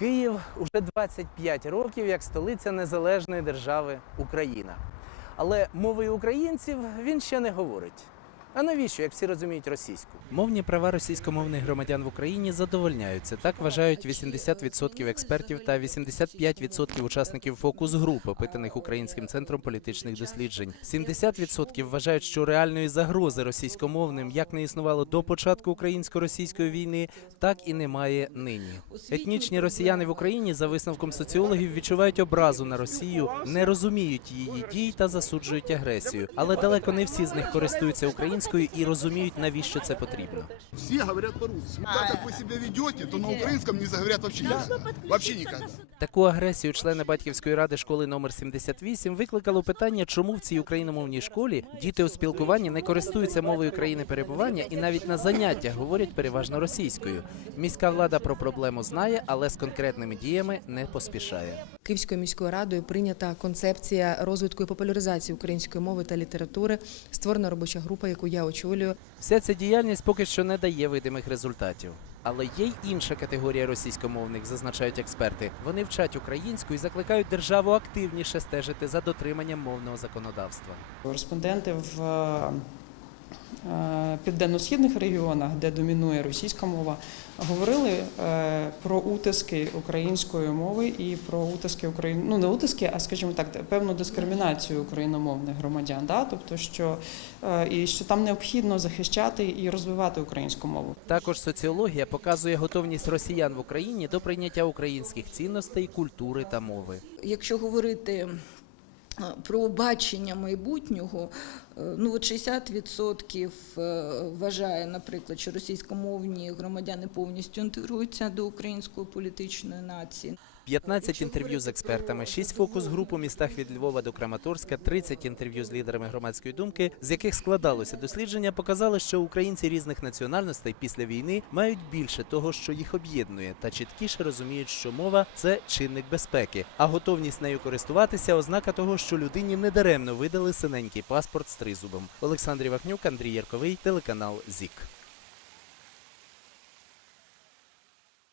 Київ уже 25 років як столиця незалежної держави Україна. Але мовою українців він ще не говорить. А навіщо, як всі розуміють російську? Мовні права російськомовних громадян в Україні задовольняються. Так вважають 80% експертів та 85% учасників фокус-груп, опитаних Українським центром політичних досліджень. 70% вважають, що реальної загрози російськомовним як не існувало до початку українсько-російської війни, так і немає нині. Етнічні росіяни в Україні, за висновком соціологів, відчувають образу на Росію, не розуміють її дій та засуджують агресію. Але далеко не всі з них користуються українською і розуміють, навіщо це потрібно. Все говорят по-русски. Так как вы себя ведете, то на украинском не заговорят вообще никогда. Таку агресію члени батьківської ради школи номер 78 викликало питання, чому в цій україномовній школі діти у спілкуванні не користуються мовою країни перебування і навіть на заняттях говорять переважно російською. Міська влада про проблему знає, але з конкретними діями не поспішає. Київською міською радою прийнята концепція розвитку і популяризації української мови та літератури. Створена робоча група, яку я очолюю. Вся ця діяльність поки що не дає видимих результатів. Але є й інша категорія російськомовних, зазначають експерти. Вони вчать українську і закликають державу активніше стежити за дотриманням мовного законодавства. Респонденти в е, південно-східних регіонах, де домінує російська мова, говорили е, про утиски української мови і про утиски України, ну не утиски, а скажімо так, певну дискримінацію україномовних громадян. Да? Тобто, що е, і що там необхідно захищати і розвивати українську мову. Також соціологія показує готовність росіян в Україні до прийняття українських цінностей, культури та мови. Якщо говорити про бачення майбутнього, е, ну от 60% е, вважає, наприклад, що російськомовні громадяни повністю інтегруються до української політичної нації. 15 інтерв'ю з експертами, 6 фокус-груп у містах від Львова до Краматорська, 30 інтерв'ю з лідерами громадської думки, з яких складалося дослідження, показали, що українці різних національностей після війни мають більше того, що їх об'єднує, та чіткіше розуміють, що мова це чинник безпеки, а готовність нею користуватися ознака того, що людині недаремно видали синенький паспорт з тризубом. Олександр Івахнюк, Андрій Ярковий, телеканал ЗІК.